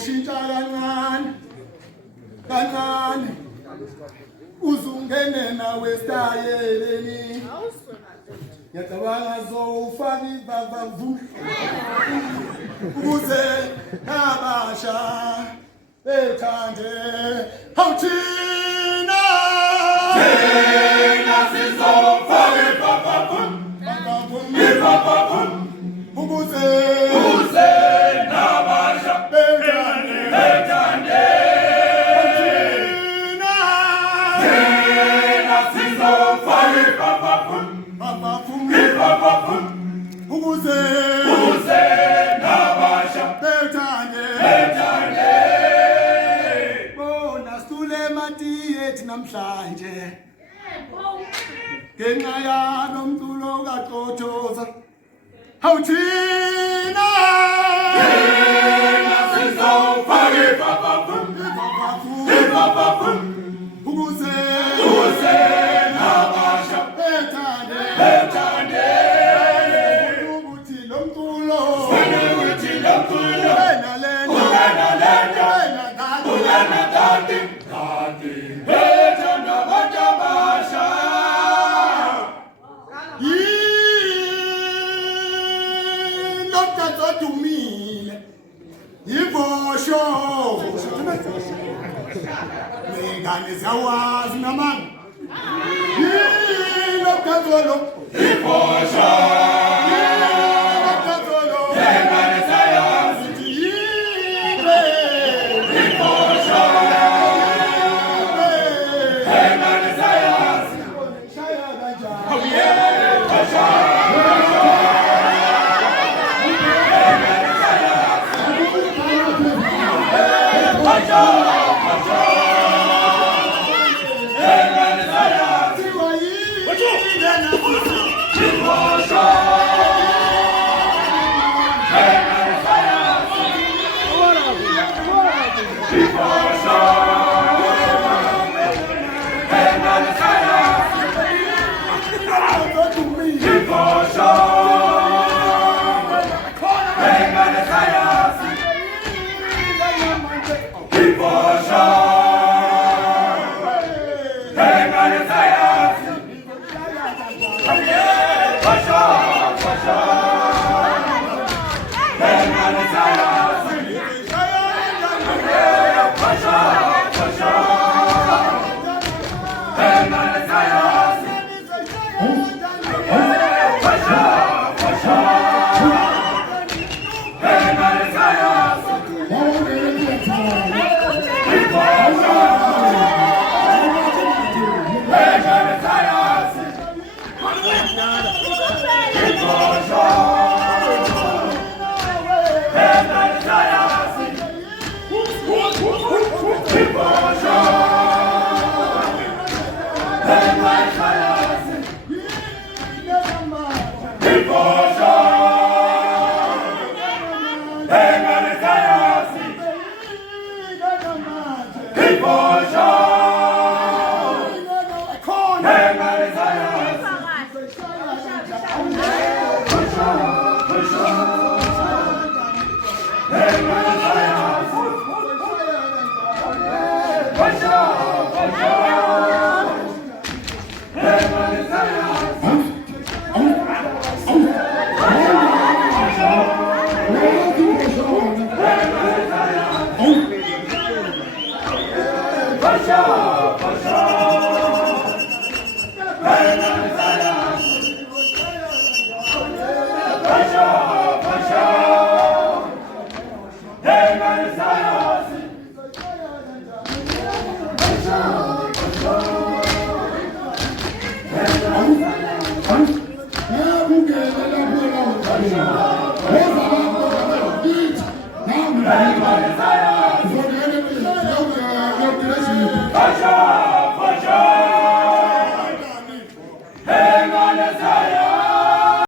uzowushintsha kancane kancane uzungene nawe stayeleni ngiyacabanga zowufaka ivavavu ukuze abasha bethande hawuthina sizofaka ivavavu ukuze nabasha bethande ukuze nabasha bethande bona sule matiyethi namhlanje ngenxa yalo mculo kaXothoza hawuthina sizofaka ivavavu ukuze nabasha bethande ukuthi lo mculo bethanda abantu abasha yilo mtazodumile yivosho mengane ziyawazi namani yilo mtazolo yivosho Hey,